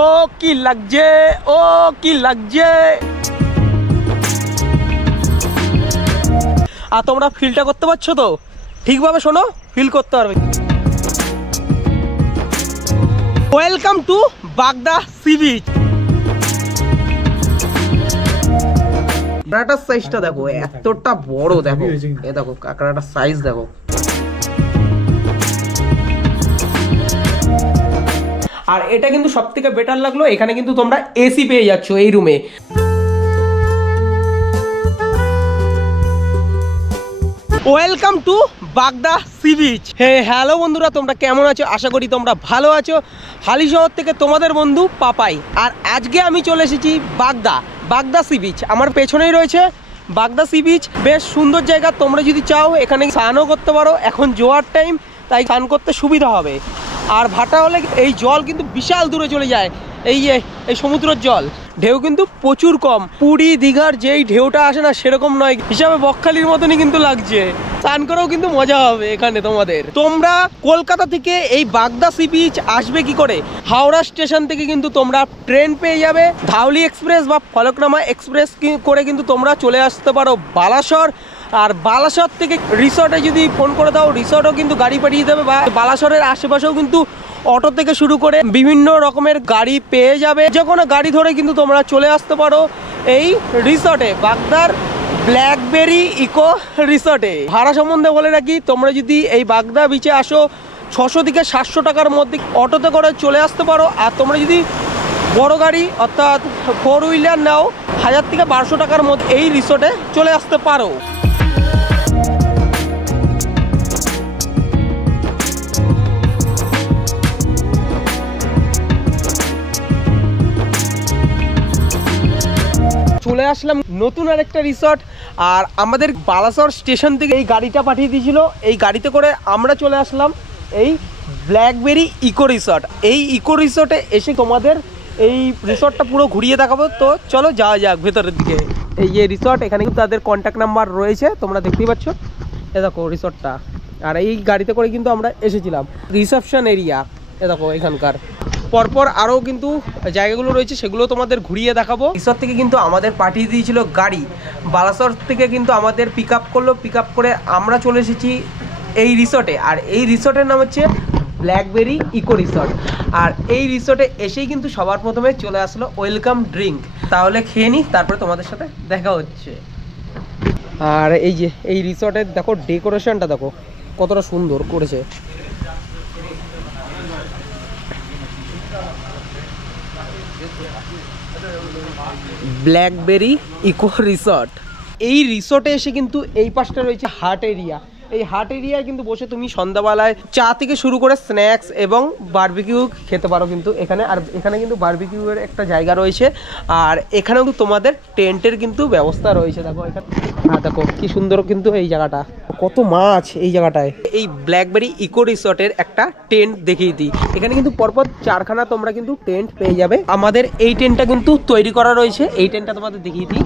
ও কি লাগছে, ও কি লাগছে। আর তোমরা ফিলটা করতে পারছো তো ঠিকভাবে, শোনো ফিল করতে পারবে। ওয়েলকাম টু বাগদা সি বিচ। কাঁকড়াটার সাইজটা দেখো, এতটা বড় দেখো, এ দেখো কাঁকড়াটার সাইজ দেখো। আর এটা কিন্তু সব থেকে বেটার লাগলো, এখানে কিন্তু তোমরা এসি পেয়ে যাচ্ছ এই রুমে। ওয়েলকাম টু বাগদা সি বিচ। হ্যালো বন্ধুরা, তোমরা কেমন আছো? আশা করি তোমরা ভালো আছো। হালি শহর থেকে তোমাদের বন্ধু পাপাই। আর আজকে আমি চলে এসেছি বাগদা সি বিচ। আমার পেছনেই রয়েছে বাগদা সি বিচ, বেশ সুন্দর জায়গা। তোমরা যদি চাও এখানে স্নানও করতে পারো, এখন জোয়ার টাইম, তাই স্নান করতে সুবিধা হবে। আর ভাটা হলে এই জল কিন্তু বিশাল দূরে চলে যায়। এই সমুদ্রের জল ঢেউ কিন্তু প্রচুর কম। পুরী দীঘার যেই ঢেউটা আসে না সেরকম নয়, হিসাবে বকখালির মতনই কিন্তু লাগছে। স্নান করেও কিন্তু মজা হবে এখানে তোমাদের। তোমরা কলকাতা থেকে এই বাগদা সি বিচ আসবে কি করে? হাওড়া স্টেশন থেকে কিন্তু তোমরা ট্রেন পেয়ে যাবে, ধাউলি এক্সপ্রেস বা ফলকনামা এক্সপ্রেস করে কিন্তু তোমরা চলে আসতে পারো বালাসর। আর বালাসর থেকে রিসর্টে যদি ফোন করে দাও, রিসর্টও কিন্তু গাড়ি পাঠিয়ে দেবে। বা বালাসরের আশেপাশেও কিন্তু অটো থেকে শুরু করে বিভিন্ন রকমের গাড়ি পেয়ে যাবে। যে কোনো গাড়ি ধরে কিন্তু তোমরা চলে আসতে পারো এই রিসর্টে, বাগদার ব্ল্যাকবেরি ইকো রিসর্টে। ভাড়া সম্বন্ধে বলে রাখি, তোমরা যদি এই বাগদা বিচে আসো 600 থেকে 700 টাকার মধ্যে অটোতে করে চলে আসতে পারো। আর তোমরা যদি বড় গাড়ি অর্থাৎ 4 হুইলার নাও, 1000 থেকে 1200 টাকার মধ্যে এই রিসর্টে চলে আসতে পারো। চলে আসলাম নতুন আরেকটা রিসর্ট। আর আমাদের বালাসর স্টেশন থেকে এই গাড়িটা পাঠিয়ে দিয়েছিল, এই গাড়িতে করে আমরা চলে আসলাম এই ব্ল্যাকবেরি ইকো রিসর্ট। এই ইকো রিসর্টে এসে তোমাদের এই রিসর্টটা পুরো ঘুরিয়ে দেখাবো। তো চলো যাওয়া যাক ভেতরের দিকে। এই যে রিসর্ট, এখানে কিন্তু তাদের কন্ট্যাক্ট নাম্বার রয়েছে, তোমরা দেখতেই পাচ্ছ। এ দেখো রিসর্টটা। আর এই গাড়িতে করে কিন্তু আমরা এসেছিলাম। রিসেপশন এরিয়া এ দেখো এখানকার। পরপর আরও কিন্তু জায়গাগুলো রয়েছে, সেগুলো তোমাদের ঘুরিয়ে দেখাবো। রিসর্ট থেকে কিন্তু আমাদের পাঠিয়ে দিয়েছিল গাড়ি, বালাসর থেকে কিন্তু আমাদের পিক আপ করলো। পিক আপ করে আমরা চলে এসেছি এই রিসর্টে। আর এই রিসর্টের নাম হচ্ছে ব্ল্যাকবেরি ইকো রিসর্ট। আর এই রিসর্টে এসেই কিন্তু সবার প্রথমে চলে আসলো ওয়েলকাম ড্রিঙ্ক। তাহলে খেয়ে নিই, তারপরে তোমাদের সাথে দেখা হচ্ছে। আর এই যে এই রিসর্টের দেখো ডেকোরেশনটা দেখো কতটা সুন্দর করেছে। BlackBerry eco resort. এই রিসর্টে এসে কিন্তু এই পাশটা রয়েছে হাট এরিয়া। এই হাট এরিয়ায় কিন্তু বসে তুমি সন্ধ্যাবেলায় চা থেকে শুরু করে স্ন্যাক্স এবং বারবিকিউ খেতে পারো কিন্তু এখানে। আর এখানে কিন্তু বারবিকিউয়ের একটা জায়গা রয়েছে। আর এখানেও কিন্তু তোমাদের টেন্টের কিন্তু ব্যবস্থা রয়েছে। দেখো এখানে, হ্যাঁ দেখো কি সুন্দর কিন্তু এই জায়গাটা, কত মাছ এই জায়গাটায়। এই ব্ল্যাকবেরি ইকো রিসর্টের একটা টেন্ট দেখিয়ে দিই। এখানে কিন্তু পরপর 4খানা তোমরা কিন্তু টেন্ট পেয়ে যাবে। আমাদের এই টেন্টটা কিন্তু তৈরি করা রয়েছে, এই টেন্টটা তোমাদের দেখিয়ে দিই।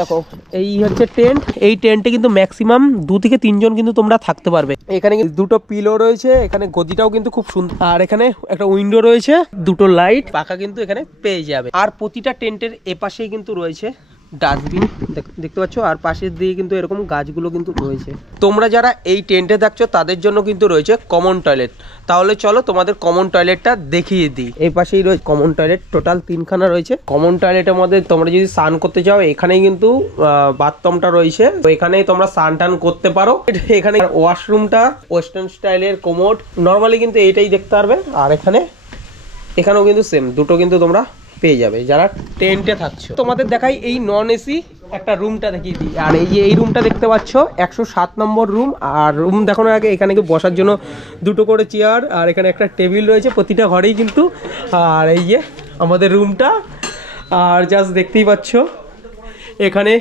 দেখো এই হচ্ছে টেন্ট। এই টেন্টে কিন্তু ম্যাক্সিমাম 2 থেকে 3 জন কিন্তু তোমরা থাকতে পারবে। এখানে দুটো পিলো রয়েছে, এখানে গদিটাও কিন্তু খুব সুন্দর। আর এখানে একটা উইন্ডো রয়েছে, দুটো লাইট পাখা কিন্তু এখানে পেয়ে যাবে। আর প্রতিটা টেন্টের এপাশেই কিন্তু রয়েছে ডাস্টবিন, দেখতে পাচ্ছ। আর পাশের দিকে কিন্তু এরকম গাছগুলো কিন্তু রয়েছে। তোমরা যারা এই টেন্টে থাকছো তাদের জন্য কিন্তু রয়েছে কমন টয়লেট। তাহলে চলো তোমাদের কমন টয়লেটটা দেখিয়ে দিই। এই পাশেই রয়েছে কমন টয়লেট, টোটাল 3খানা রয়েছে। কমন টয়লেটের মধ্যে তোমরা যদি স্নান করতে চাও, এখানেই কিন্তু বাথরুমটা রয়েছে, তো এখানেই তোমরা স্নান টান করতে পারো। এখানে ওয়াশরুমটা ওয়েস্টার্ন স্টাইলের কোমোড, নর্মালি কিন্তু এইটাই দেখতে পারবে। আর এখানেও কিন্তু সেম, দুটো কিন্তু তোমরা পেয়ে যাবে যারা টেন্টে থাকছো। তোমাদের দেখাই এই নন এসি একটা রুমটা দেখিয়ে দিই। আর এই যে এই রুমটা দেখতে পাচ্ছ 107 নম্বর রুম। আর রুম দেখানোর আগে এখানে কিন্তু বসার জন্য দুটো করে চেয়ার, আর এখানে একটা টেবিল রয়েছে প্রতিটা ঘরেই কিন্তু। আর এই যে আমাদের রুমটা, আর জাস্ট দেখতেই পাচ্ছ এখানে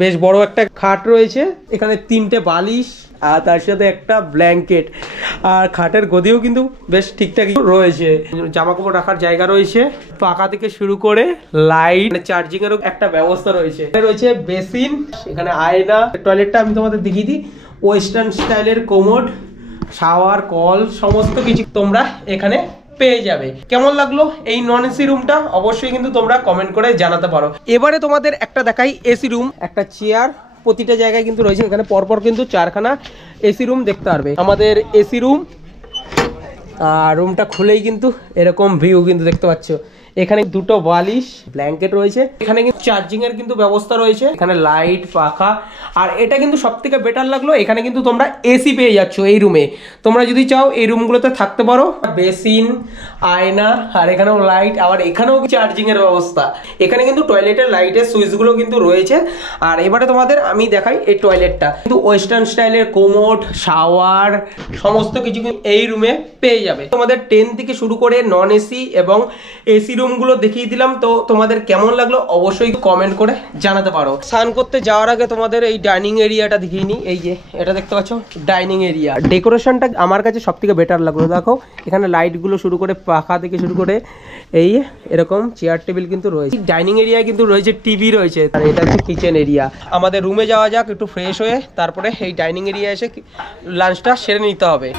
বেশ বড় একটা খাট রয়েছে, এখানে 3টে বালিশ আর তার সাথে একটা ব্ল্যাঙ্কেট। আর খাটের গদিও কিন্তু বেশ ঠিকঠাক রয়েছে, জামা কাপড় রাখার জায়গা রয়েছে, পাখা থেকে শুরু করে লাইট, চার্জিং এরও একটা ব্যবস্থা রয়েছে। রয়েছে বেসিন, এখানে আয়না। টয়লেটটা আমি তোমাদের দেখিয়ে দিই, ওয়েস্টার্ন স্টাইলের কোমোড, শাওয়ার, কল, সমস্ত কিছু তোমরা এখানে পেয়ে যাবে। কেমন লাগলো এই নন এসি রুমটা অবশ্যই কিন্তু তোমরা কমেন্ট করে জানাতে পারো। এবারে তোমাদের একটা দেখাই এসি রুম, একটা চেয়ার প্রতিটা জায়গায় কিন্তু রয়েছে, এখানে পরপর কিন্তু 4খানা এসি রুম দেখতে পারবে। আমাদের এসি রুম, আর রুমটা খুলেই কিন্তু এরকম ভিউ কিন্তু দেখতে পাচ্ছ। এখানে দুটো বালিশ, ব্ল্যাঙ্কেট রয়েছে, এখানে কিন্তু চার্জিং এর কিন্তু ব্যবস্থা রয়েছে, এখানে লাইট, পাখা। আর এটা কিন্তু সবথেকে বেটার লাগলো, এখানে কিন্তু তোমরা এসি পেয়ে যাচ্ছ এই রুমে। তোমরা যদি চাও এই রুমগুলোতে থাকতে পারো। বেসিন, আয়না, আর এখানেও লাইট, আবার এখানেও চার্জিং এর ব্যবস্থা। এখানে কিন্তু টয়লেটের লাইটের সুইচগুলো কিন্তু রয়েছে। আর এবারে তোমাদের আমি দেখাই এই টয়লেটটা, কিন্তু ওয়েস্টার্ন স্টাইলের কোমোড, শাওয়ার সমস্ত কিছু এই রুমে পেয়ে যাবে। তোমাদের 10 থেকে শুরু করে নন এসি এবং এসি রুমগুলো দেখিয়ে দিলাম। তো তোমাদের কেমন লাগলো অবশ্যই কমেন্ট করে জানাতে পারো। স্নান করতে যাওয়ার আগে তোমাদের এই ডাইনিং এরিয়াটা দেখিয়ে নিই। এই যে এটা দেখতে পাচ্ছ ডাইনিং এরিয়া, ডেকোরেশনটা আমার কাছে সব থেকে বেটার লাগলো। দেখো এখানে লাইটগুলো শুরু করে, পাখা থেকে শুরু করে এই এরকম চেয়ার টেবিল কিন্তু রয়েছে। ডাইনিং এরিয়ায় কিন্তু রয়েছে টিভি রয়েছে। আর এটা হচ্ছে কিচেন এরিয়া। আমাদের রুমে যাওয়া যাক একটু ফ্রেশ হয়ে, তারপরে এই ডাইনিং এরিয়া এসে লাঞ্চটা সেরে নিতে হবে।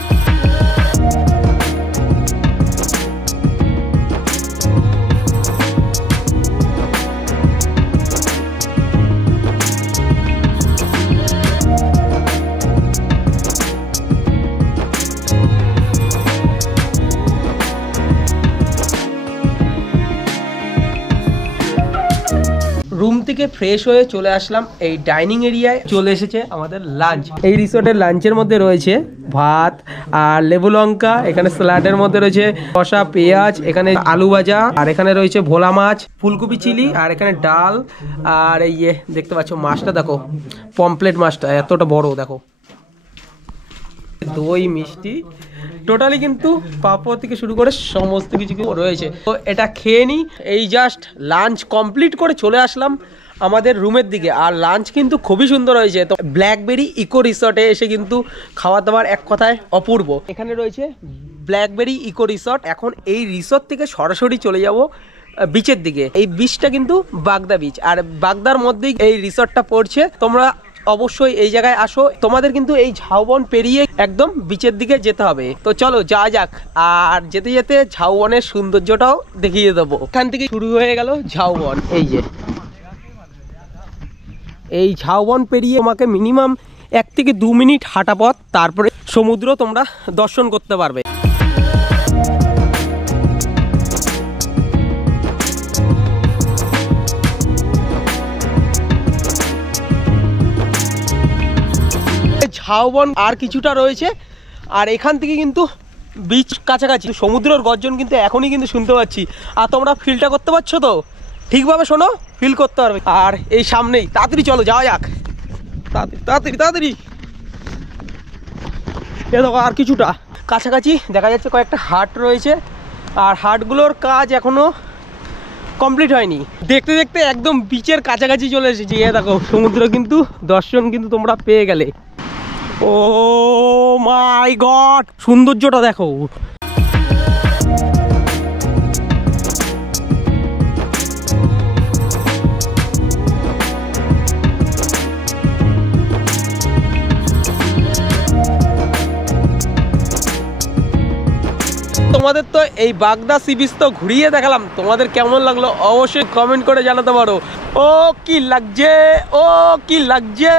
রুম থেকে ফ্রেশ হয়ে চলে আসলাম এই ডাইনিং এরিয়ায়। চলে এসেছে আমাদের লাঞ্চ। এই রিসোর্টের লাঞ্চের মধ্যে রয়েছে ভাত আর লেবু লঙ্কা, এখানে স্যালাডের মধ্যে রয়েছে কষা পেঁয়াজ, এখানে আলু ভাজা, আর এখানে রয়েছে ভোলা মাছ, ফুলকপি চিলি, আর এখানে ডাল। আর এই দেখতে পাচ্ছ মাছটা, দেখো পমপ্লেট মাছটা এতটা বড়, দেখো দই, মিষ্টি, টোটালি কিন্তু পাপড় থেকে শুরু করে সমস্ত কিছু রয়েছে। তো এটা খেয়ে নিই। এই জাস্ট লাঞ্চ কমপ্লিট করে চলে আসলাম আমাদের রুমের দিকে। আর লাঞ্চ কিন্তু খুবই সুন্দর হয়েছে। তো ব্ল্যাকবেরি ইকো রিসর্টে এসে কিন্তু খাওয়া দাওয়ার এক কথায় অপূর্ব। এখানে রয়েছে ব্ল্যাকবেরি ইকো রিসর্ট। এখন এই রিসর্ট থেকে সরাসরি চলে যাব বিচের দিকে। এই বিচটা কিন্তু বাগদা বিচ, আর বাগদার মধ্যেই এই রিসর্টটা পড়ছে। তোমরা অবশ্যই এই জায়গায় আসো। তোমাদের কিন্তু এই ঝাউবন পেরিয়ে একদম বিচের দিকে যেতে হবে। তো চলো যাওয়া যাক। আর যেতে যেতে ঝাউবনের সৌন্দর্যটাও দেখিয়ে দেবো। এখান থেকে শুরু হয়ে গেল ঝাউবন। এই যে এই ঝাউবন পেরিয়ে তোমাকে মিনিমাম 1 থেকে 2 মিনিট হাঁটা পথ, তারপরে সমুদ্র তোমরা দর্শন করতে পারবে। ঝাউবন আর কিছুটা রয়েছে, আর এখান থেকে কিন্তু বিচ কাছাকাছি, সমুদ্রের গর্জন কিন্তু এখনই কিন্তু শুনতে পাচ্ছি। আর তোমরা ফিলটা করতে পারছো তো, ঠিকভাবে শোনো, ফিল করতে পারবে। আর এই সামনেই, তাড়াতাড়ি চলো যাওয়া যাক, তাড়াতাড়ি তাড়াতাড়ি। এ দেখো আর কিছুটা কাছাকাছি দেখা যাচ্ছে কয়েকটা হাট রয়েছে, আর হাটগুলোর কাজ এখনো কমপ্লিট হয়নি। দেখতে দেখতে একদম বিচের কাছাকাছি চলে এসেছি। এ দেখো সমুদ্র কিন্তু দর্শন কিন্তু তোমরা পেয়ে গেলে। ও মাই গড, সৌন্দর্যটা দেখো। তোমাদের তো এই বাগদা সি বিচ তো ঘুরিয়ে দেখালাম, তোমাদের কেমন লাগলো অবশ্যই কমেন্ট করে জানাতে পারো। ও কি লাগছে, ও কি লাগছে।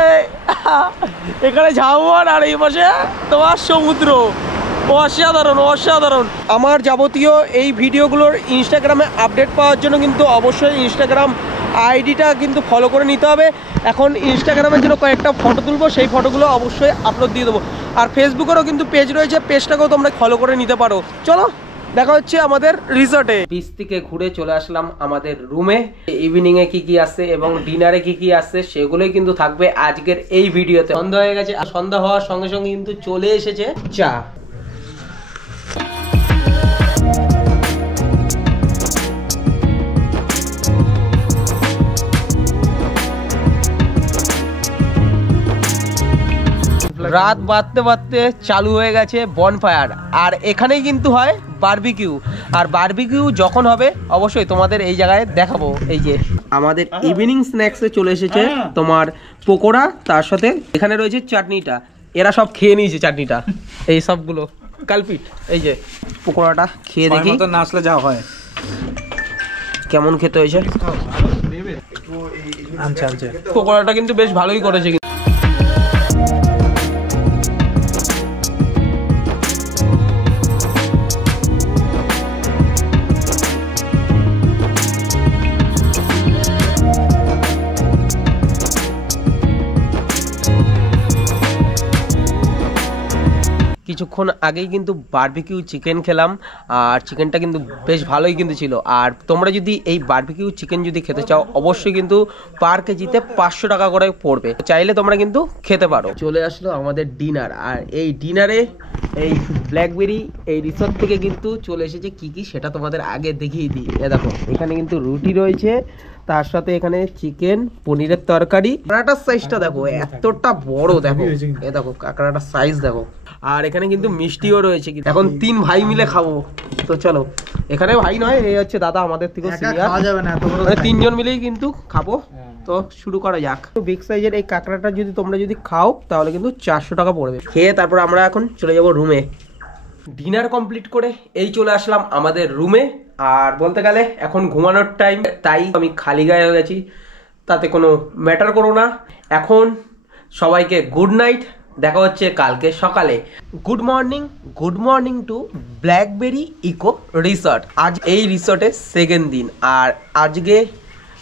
এখানে ঝাউবন আর এই পাশে তোমার সমুদ্র, অসাধারণ অসাধারণ। আমার যাবতীয় এই ভিডিওগুলোর ইনস্টাগ্রামে আপডেট পাওয়ার জন্য কিন্তু অবশ্যই ইনস্টাগ্রাম আইডিটা কিন্তু ফলো করে নিতে হবে। এখন ইনস্টাগ্রামের জন্য কয়েকটা ফটো তুলবো, সেই ফটোগুলো অবশ্যই আপলোড দিয়ে দেবো। আর ফেসবুকেরও কিন্তু পেজ রয়েছে, পেজটাকেও তোমরা ফলো করে নিতে পারো। চলো দেখা হচ্ছে আমাদের রিসর্টে। বিচ থেকে ঘুরে চলে আসলাম আমাদের রুমে। ইভিনিং এ কি কি আসছে এবং ডিনারে কি কি আসছে সেগুলোই কিন্তু থাকবে আজকের এই ভিডিওতে। সন্ধ্যা হয়ে গেছে, আর সন্ধ্যা হওয়ার সঙ্গে সঙ্গে কিন্তু চলে এসেছে চা। রাত বাড়তে বাড়তে চালু হয়ে গেছে বনফায়ার, আর এখানেই কিন্তু হয় বারবিকিউ। আর বারবিকিউ যখন হবে অবশ্যই তোমাদের এই জায়গায় দেখাবো। এই যে আমাদের ইভিনিং স্ন্যাক্সে চলে এসেছে তোমার পকোড়া, তার সাথে এখানে রয়েছে চাটনিটা। এরা সব খেয়ে নিয়েছে চাটনিটা, এই সবগুলো কালপিট। এই যে পকোড়াটা খেয়ে দেখি তো না আসলে যা হয়। কেমন খেতে হয়েছে। আচ্ছা আচ্ছা, পকোড়াটা কিন্তু বেশ ভালোই করেছে। কিছুক্ষণ আগেই কিন্তু বারবিকিউ চিকেন খেলাম, আর চিকেনটা কিন্তু বেশ ভালোই কিন্তু ছিল। আর তোমরা যদি এই বারবিকিউ চিকেন যদি খেতে চাও অবশ্যই কিন্তু পার কেজিতে 500 টাকা করে পড়বে, চাইলে তোমরা কিন্তু খেতে পারো। চলে আসলো আমাদের ডিনার, আর এই ডিনারে এই ব্ল্যাকবেরি এই রিসোর্ট থেকে কিন্তু চলে এসেছে কি কি সেটা তোমাদের আগে দেখিয়ে দিই। এ দেখো এখানে কিন্তু রুটি রয়েছে, তার সাথে এখানে চিকেন, পনিরের তরকারি। কাঁকড়াটার সাইজটা দেখো এতটা বড়, দেখো এ দেখো কাঁকড়াটার সাইজ দেখো। আর এখানে কিন্তু মিষ্টিও রয়েছে, এখন 3 ভাই মিলে খাবো। তো চলো, এখানে ভাই নয়, এই হচ্ছে দাদা আমাদের থেকে সিনিয়র, মানে 3 জন মিলেই কিন্তু খাবো। তো শুরু করা যাক। বিগ সাইজের এই কাঁকড়াটা যদি তোমরা যদি খাও তাহলে কিন্তু 400 টাকা পড়বে। খেয়ে তারপর আমরা এখন চলে যাব রুমে। ডিনার কমপ্লিট করে এই চলে আসলাম আমাদের রুমে। আর বলতে গেলে এখন ঘুমানোর টাইম, তাই আমি খালি গায়ে হয়ে গেছি, তাতে কোনো ম্যাটার করো না। এখন সবাইকে গুড নাইট, দেখা হচ্ছে কালকে সকালে। Good morning to BlackBerry eco resort. আজ এই রিসর্টের সেকেন্ড দিন, আর আজকে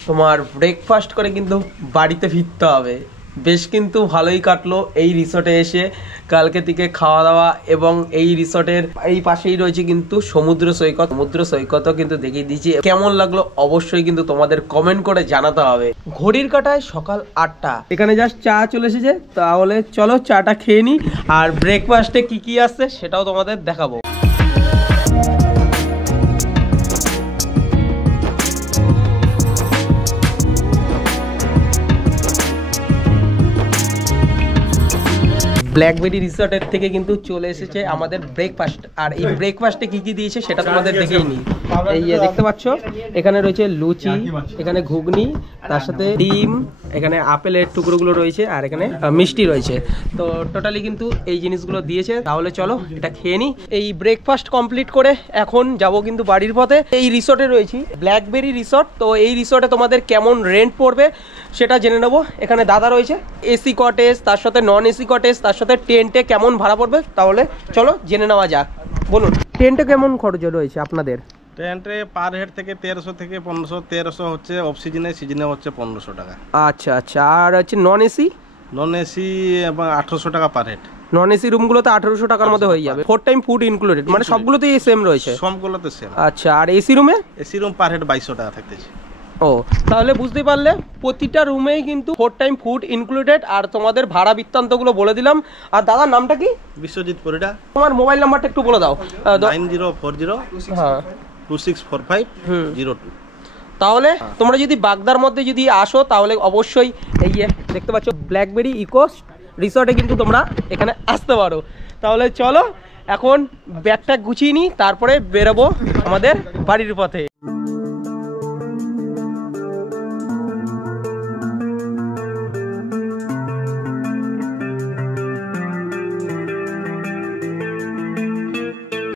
তোমার ব্রেকফাস্ট করে কিন্তু বাড়িতে ফিরতে হবে। বেশ কিন্তু ভালোই কাটলো এই রিসর্টে এসে, কালকে থেকে খাওয়া দাওয়া, এবং এই রিসর্টের এই পাশেই রয়েছে কিন্তু সমুদ্র সৈকতও কিন্তু দেখিয়ে দিয়েছি। কেমন লাগলো অবশ্যই কিন্তু তোমাদের কমেন্ট করে জানাতে হবে। ঘড়ির কাঁটায় সকাল 8টা, এখানে জাস্ট চা চলে এসেছে, তাহলে চলো চাটা খেয়ে নিই, আর ব্রেকফাস্টে কি কি আসছে সেটাও তোমাদের দেখাবো। ব্ল্যাকবেরি রিসর্টের থেকে কিন্তু চলে এসেছে আমাদের ব্রেকফাস্ট, আর এই ব্রেকফাস্টে কি কি দিয়েছে সেটা তোমাদের দেখেই নি। এই যে দেখতে পাচ্ছ এখানে রয়েছে লুচি, এখানে ঘুগনি, তার সাথে ডিম, এখানে আপেলের টুকরোগুলো রয়েছে, আর এখানে মিষ্টি রয়েছে। তো টোটালি কিন্তু এই জিনিসগুলো দিয়েছে। তাহলে চলো এটা খেয়ে নিই। এই ব্রেকফাস্ট কমপ্লিট করে এখন যাব কিন্তু বাড়ির পথে। এই রিসর্টে রয়েছি, ব্ল্যাকবেরি রিসর্ট। তো এই রিসর্টে তোমাদের কেমন রেন্ট পড়বে সেটা জেনে নেবো। এখানে দাদা রয়েছে, এসি কটেজ, তার সাথে নন এসি কটেজ, তার সাথে টেন্টে কেমন ভাড়া পড়বে, তাহলে চলো জেনে নেওয়া যাক। বলুন টেন্টে কেমন খরচ রয়েছে আপনাদের? টেন্টে পার হেড থেকে 1300 থেকে 1500। 1300 হচ্ছে অফ সিজনে, সিজনে হচ্ছে 1500 টাকা। আচ্ছা আচ্ছা, আর হচ্ছে নন এসি? নন এসি এবং 1800 টাকা পার হেড। নন এসি রুমগুলোতে 1800 টাকার মধ্যে হয়ে যাবে, 4 টাইম ফুড ইনক্লুডেড, মানে সবগুলোতেই সেম রয়েছে? সবগুলোতে সেম। আচ্ছা, আর এসি রুমে? এসি রুম পার হেড 2200 টাকা থাকতেছে। ও, তাহলে বুঝতে পারলে প্রতিটা রুমেই কিন্তু 4 টাইম ফুড ইনক্লুডেড। আর তোমাদের ভাড়া বৃত্তান্তগুলো বলে দিলাম। আর দাদার নামটা কি? বিশ্বজিৎ পরিডা। তোমার মোবাইল নাম্বারটা একটু বলে দাও। 9040 হ্যাঁ 264502। তাহলে তোমরা যদি বাগদার মধ্যে যদি আসো তাহলে অবশ্যই এই যে দেখতে পাচ্ছ ব্ল্যাকবেরি ইকো রিসর্টে কিন্তু তোমরা এখানে আসতে পারো। তাহলে চলো এখন ব্যাগটা গুছিয়ে নিই, তারপরে বেরোবো আমাদের বাড়ির পথে।